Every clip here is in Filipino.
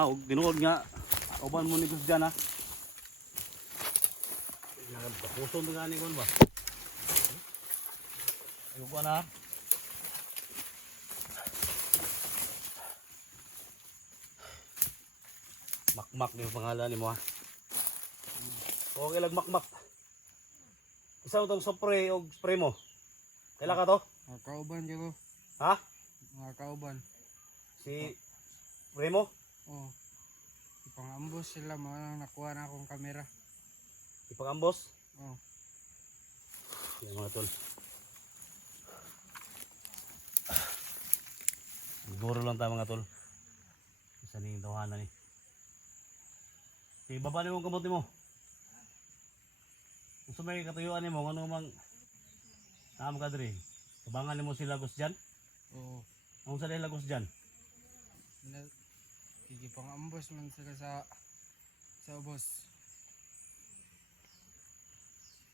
ha, og tinuod nga uban mo ni Gus dyan ha. Puson na gani kon ba? Ayoko na. Makmak ni pangalan ni mo ha. Okay lang makmak. Isa itong spray o spray mo. Kailan ka to? Mga kauban dito. Ha? Mga kauban. Si spray mo? Oo. Ipangambos sila mga nakuha na akong kamera. Ipangambos? Oo. Yan mga tol. Siguro lang tayo mga tol. Isa ni tawhanan ni. Sige, baba ni mong kamote mo. Kung may katuyuan ni mo, ano mang naam ka diri. Kabangan ni mo si Lagos dyan? Oo. Ang sa Lagos dyan? Kikipangambos man sila sa ubos.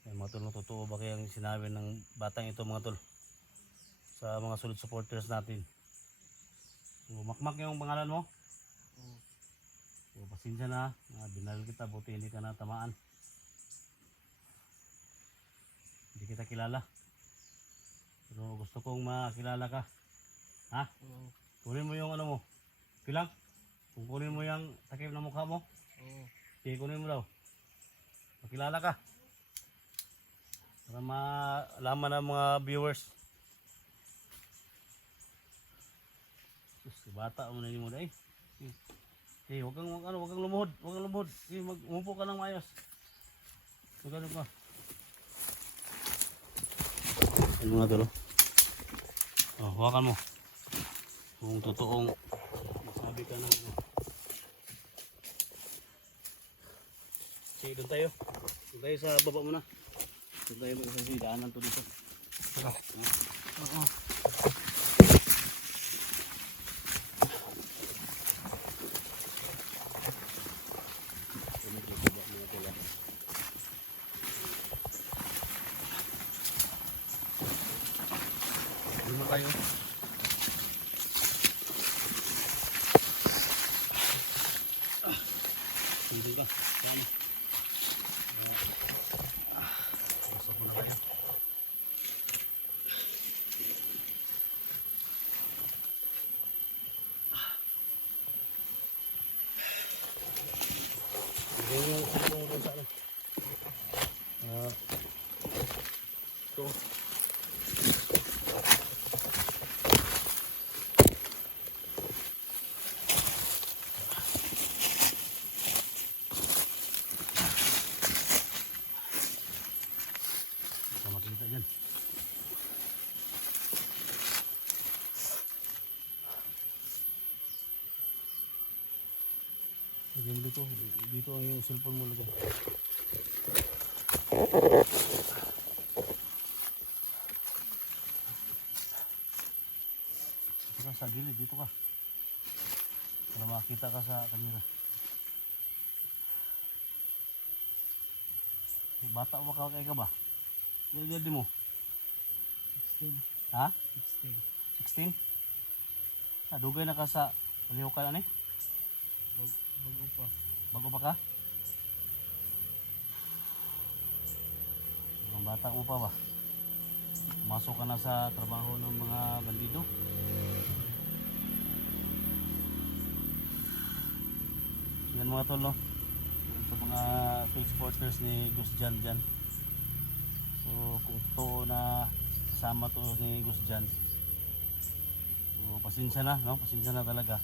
Ay, mga tol, totoo ba kaya ang sinabi ng batang ito mga tol? Sa mga solid supporters natin. So, makmak yung pangalan mo? Oo. So, pasensya na. Binal kita, buti hindi ka natamaan. Hindi kita kilala. Pero gusto kong makilala ka. Ha? Oo. Kunin mo yung ano mo. Pilang? Kung kunin mo yung takip na mukha mo. Oo. Sige, kunin mo daw. Makilala ka. Para malaman ng mga viewers. Bata mo na mo dahil. Eh, wag kang lumuhod, wag kang lumuhod. Eh, umupo ka ng maayos. Magano ka. Ano nga tolo? Oh, hawakan mo. Kung totoong sabi ka ng ano. Sige, doon tayo. Doon tayo sa baba muna. Doon tayo sa daanan to dito. Oo. Ano tayo? Hindi ka. Saan? Pasok na tayo. Hindi mo lang sa mga sa ano. Ito. Bisa makita dyan. Lagyan mo dito. Dito ang yung cellphone mo lagyan. Dito ka sa gilid. Dito ka. Para makita ka sa camera. Bata ba ka kay ka ba? Ano edad mo? 16. Ha? 16. 16? Dugay na ka sa paliho ka na ni? Bago pa. Bago pa ka? Ang bata mo pa ba? Masok ka na sa trabaho ng mga bandido? Yan mga tol, no? Yan sa mga fake supporters ni Gus Jan dyan. So kung totoo na kasama to ni Gus Jan, so pasensya na, no? Pasensya na talaga.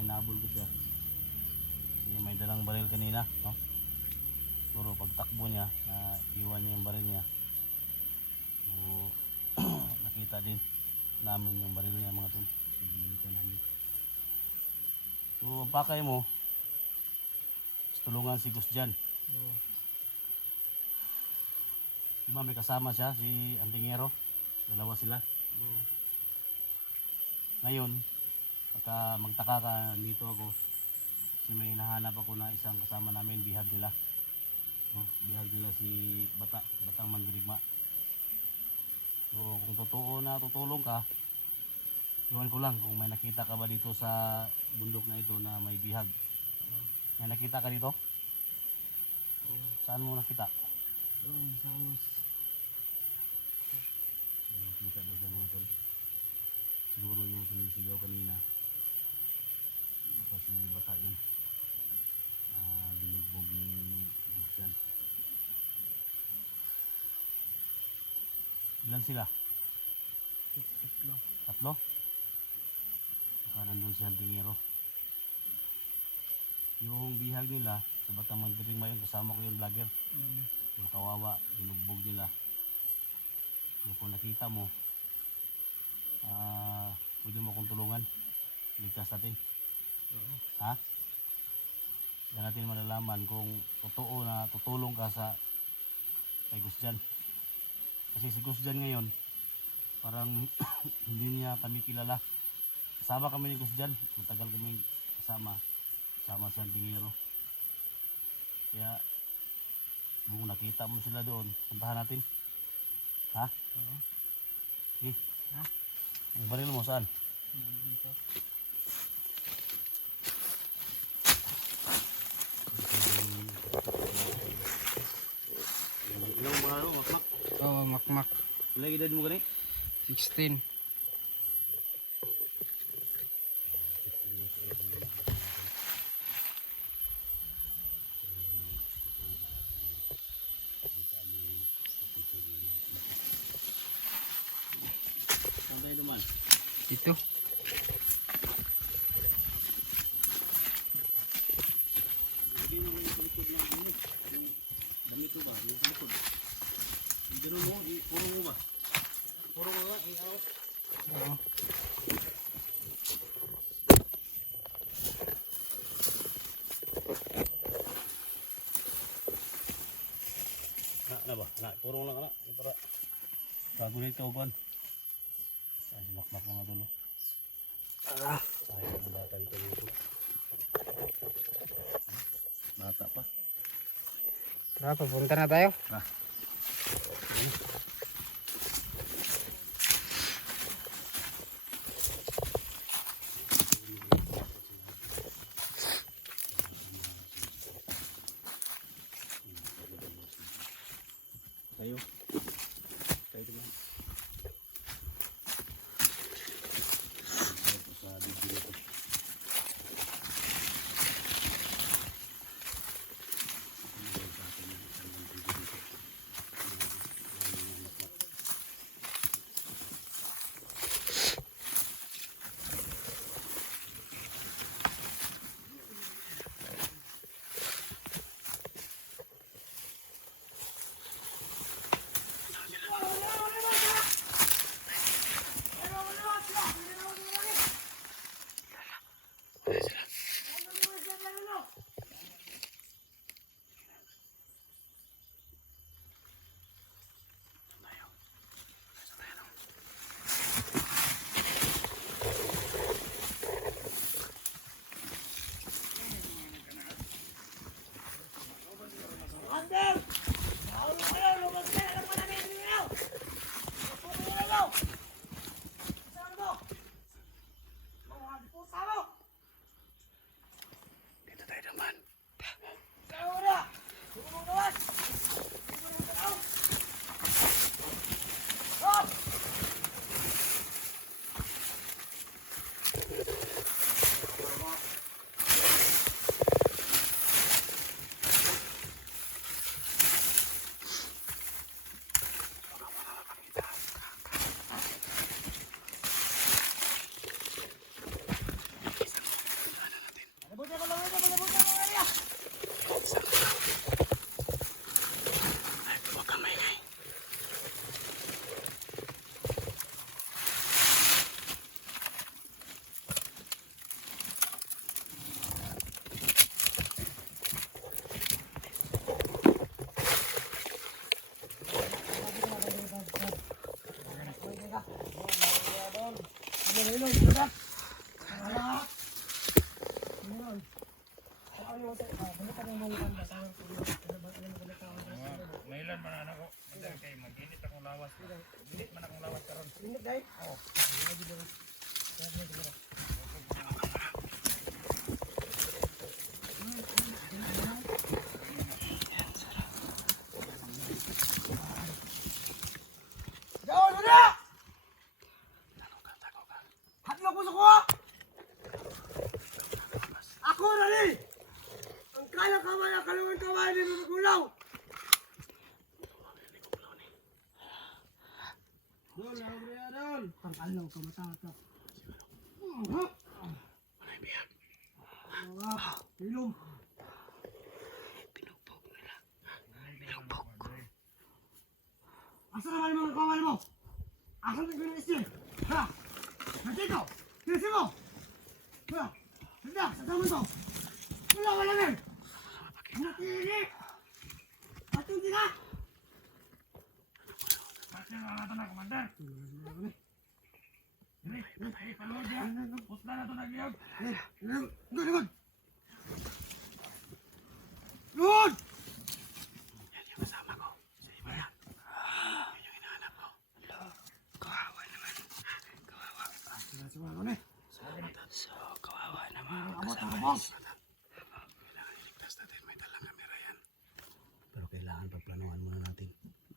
Hinabol ko siya. Kasi may dalang baril kanina, no? Siguro pagtakbo niya, iwan niya yung baril niya. So nakita din namin yung baril niya mga tol. So ang pakay mo, tulungan si Gus Jan. Oo. Diba may kasama siya, si Antingero. Dalawa sila. Oo. Ngayon, pagka magtaka ka, dito ako. Kasi may hinahanap ako na isang kasama namin, bihag nila. No? Bihag nila si Batang Mandirigma. So kung totoo na tutulong ka, iwan ko lang kung may nakita ka ba dito sa bundok na ito na may bihag. May nakita ka dito? Saan mo nakita? Doon sa us. Nakita daw sa mga tol. Siguro yung sumisigaw kanina. Kasi bata yun. Binugbog yung dyan. Ilan sila? Tatlo. Tatlo? Baka nandun si Antingero. Yung bihag nila sa Batang Magdiring Mayon, kasama ko yung vlogger. Yung kawawa, binugbog nila. So kung nakita mo, pwede mo akong tulungan. Ligtas natin. Ha? Yan natin malalaman kung totoo na tutulong ka sa kay Gusjan. Kasi si Gusjan ngayon, parang hindi niya kami kilala. Kasama kami ni Gusjan, matagal kami kasama sa Antingero. Kaya kung nakita mo sila doon, puntahan natin. Ha? Oo. Eh, Ha? ang baril mo saan? Dito. Ilang mga ano, makmak? Oo, makmak. Ilang edad mo gani? 16. Saan tayo duman? Dito. Hindi mo yung likod ng ano? Dito ba? Yung likod? Yung gano'n mo? Puro mo ba? Puro mo nga, iaw. Oo. Na ba? Na, puro lang ka na. Para kagulit ka uban. Ay, simakmak mga dulo. Sayang ang bata dito dito. Bata pa. Tara, papunta na tayo. Tara. Tayo. Tayo naman. Sa bibili ko. Dito tayo naman. Huwag kang maingay. Mailan man ako. Kay mag-init akong lawas. Init man akong lawas karon. Init dai? Oo. Ang alaw ka matata. Ilong. Pinugbog nila. Pinugbog. Asa naman yung mga kawal mo? Asa naman yung isyan? Ha? Nandito! Tinisin mo! Ha? Handa! Sasama to! Wala na! Matili! Patundi na! Pati na nato na, Commander. Dili, panood ya. Putla na to na giyag. Lugod! Lugod! Yan yung kasama ko. Sa iba yan. Yan yung hinahanap ko. Kawawa naman. Kawawa. So, kawawa naman. Kasama niya. Kailangan iligtas natin. May dalang kamera yan. Pero kailangan pagplanuhan muna natin.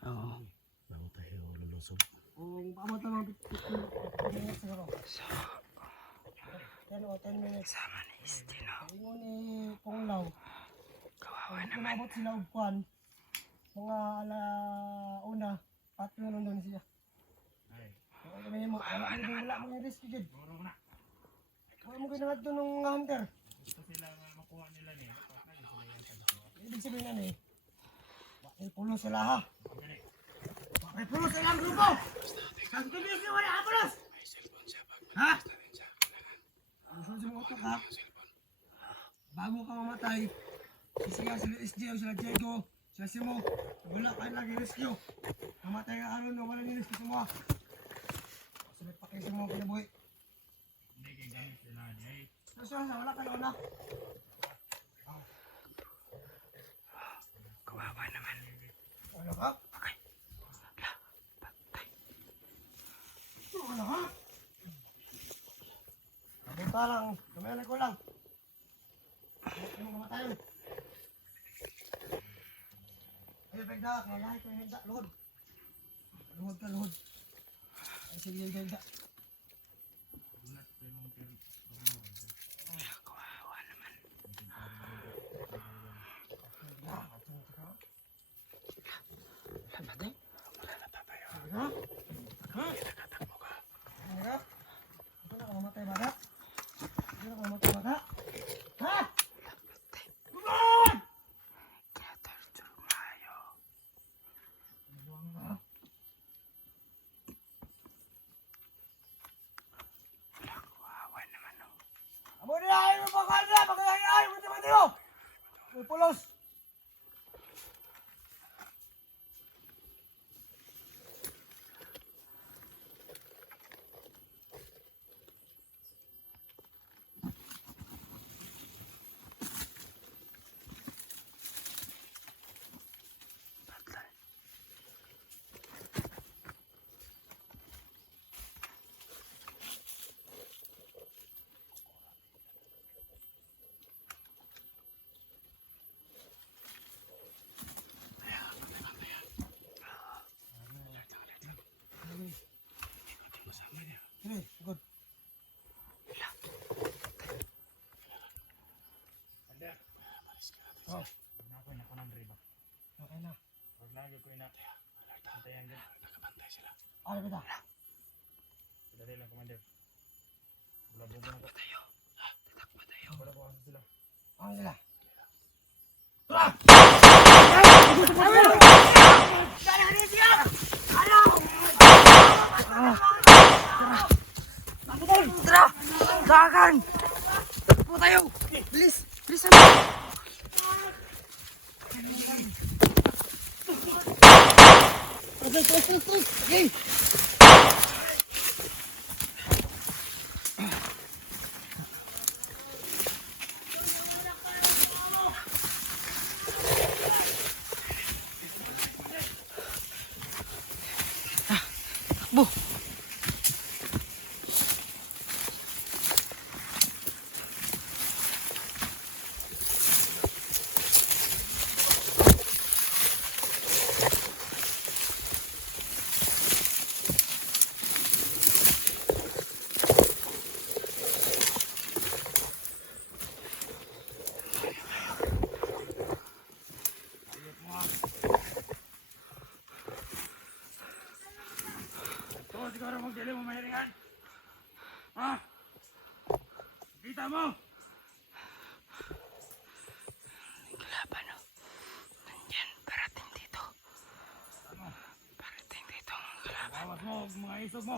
Oo. Bago tayo lulusog. Kung paabot naman 15 minutes siguro. So, 10 o 10 minutes. Sama ni Istino. Ingon ni Ponglaw. Kawawa Kung naman. umabot sila og kwan, mga alauna, patlo nandun siya. Ay, Wala mo yung risk yun. siguro na. Wala mo ginagad doon ng hunter. Gusto sila nga makuha nila ni. Bakit na sila yata dito? Ibig sabihin na eh. Bakit pulo sila ha? Dili. Bakit pulo sila ang grupo? Ang tulis niyo wala pulos! May cellphone siya. Pag Ha? maligas na rin siya. Kailangan. Gusto siya mga utok ha? Yung cellphone. Bago ka mamatay, sisigaw sila SJ o sila Diego, sila Simo, wala kayo lagi rescue. Mamatay ka aron na wala ni-rescue sa mga. Sila pakisang mga kinabuhi. Hindi kay gamit sila ni. Nasaan na, wala kayo na. Kawawa naman. Ano ka? Okay. Wala. Patay. Ano ka? Kapunta lang, kumayan ko lang. Ano mga tayo? Ay, pagda, kalahay ko yung higda, luhod. Luhod ka, luhod. Ay, sige, higda. Kawawa naman. Patay? Wala na tatayo. Ha? Nakatakbo ka. Ano ka? Ito na kamamatay bata? Ito na kamamatay bata? Ha? Patay. Luhod! Katarjur mayo. Luhod ka. Wala, kawawa naman. Oh. Amo na ayaw mo pa kanya! Pagkakaya ayaw mo naman tayo! May pulos! Patay. Sige, good. Commander. Oh, Nakoy na ko ng driba. okay na. Pag lagi ko ina. Antayan din. Nakabantay sila. Ano ba ito? Dali lang, Commander. Bulabubo na ko. Tayo. Tatakbo tayo. Wala ko asa sila. Ano sila? Tara! Dagan! Takbo tayo! Bilis! Bilis na! Okay. Takbo! Kita mo! Kalaban, oh. Nandyan, parating dito. Ano? Parating dito ang kalaban. Lawas mo, mga isog mo.